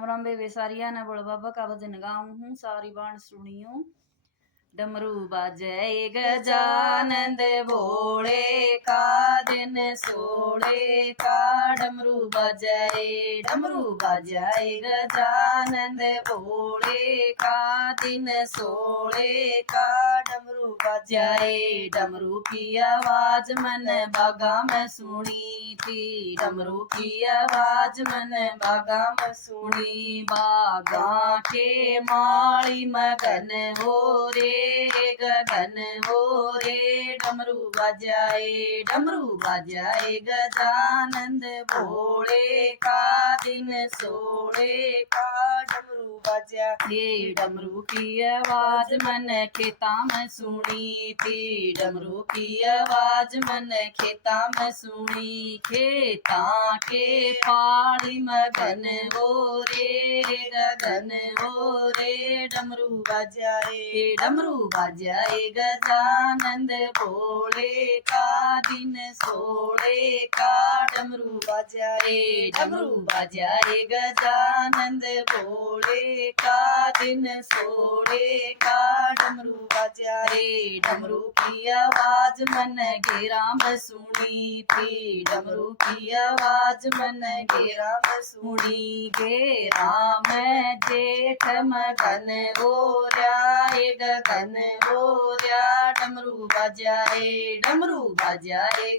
राम राम बेबे सारिया ने बोल बाबा का भजन गाऊं हूँ सारी बाण सुनियो। डमरू बाजे गजानंद भोले का दिन सोले का डमरू बजाए गजानंद भोले का दिन सोले का डमरू बजाए। डमरू की आवाज मन बागा में सुनी थी, डमरू की आवाज मन बागा में सुनी। बागा के माली मगन हो रे गगन हो रे डमरू बजाए गजानंद भोले का दिन सोले का डमरू बजाए। डमरू की आवाज मन खेता में सुनी थी, डमरू की आवाज मन खेता में सुनी। खेता के पाली मगन हो रे गगन हो रे डमरू बजाए गजानंद भोले का दिन सोले का डमरू बजाए गजानंद भोले का दिन सोले का डमरू बजाए। डमरू की आवाज मन घेरा में सुनी थी, डमरू की आवाज मन घेरा में सुनी। घेरा में जेठ मगन हो गगन हो डमरू बजाए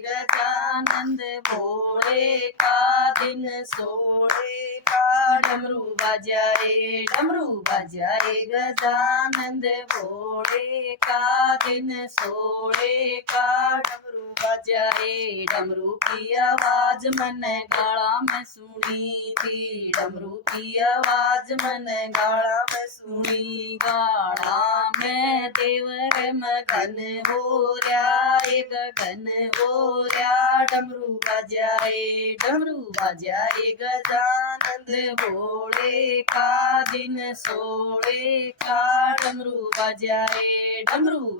गजानंद भोले का दिन सोले का डमरू बजाए गजानंद भोले का दिन सोले का डमरू बजाए। डमरू की आवाज मन गाड़ा में सुनी थी, डमरू की आवाज मन गाड़ा में सुनी। गाड़ा में देवर मगन हो गगन हो डमरू बजाए गजानंद भोले का दिन सोले का डमरू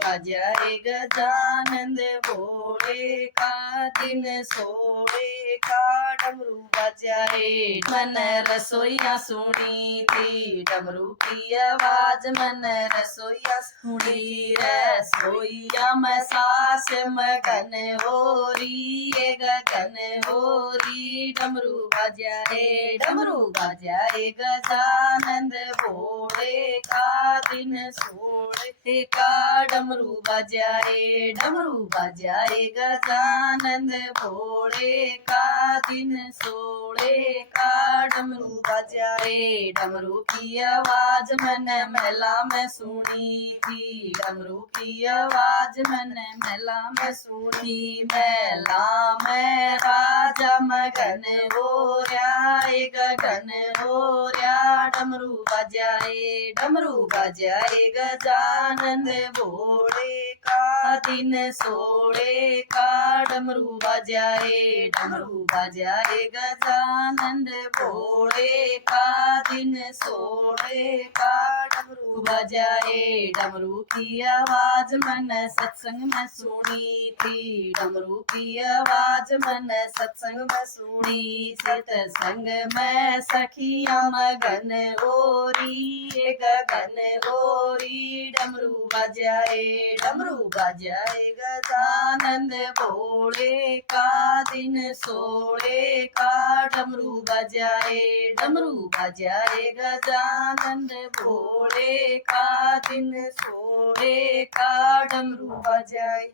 बजाए गजानंद भोले का दिन सोले का डमरू बजाए। मन रसोईया सुनी थी, डमरू की आवाज मन रसोईया सुनी। रसोईया में सास मगन हो री गगन हो री डमरू बजाए गजानंद भोले का दिन सोले का डमरू बजाए गजानंद भोले का दिन सोले का डमरू बजाए। डमरू की आवाज मन महला में सुनी थी, डमरू की आवाज मन महला में सुनी। महला में राजा मगन हो गगन हो डमरू बजाए गजानंद भोले का दिन सोले का डमरू बजाए गजानंद भोले का दिन सोले का डमरू बजाए। डमरू की आवाज मन सत्संग में सुनी थी, डमरू की आवाज मन सत्संग में सुनी। सत्संग में सखिया मगन हो री गगन हो री डमरू बजाए गजानंद भोले का दिन सोले का डमरू बजाए गजानंद भोले का दिन सोले का डमरू बजाए।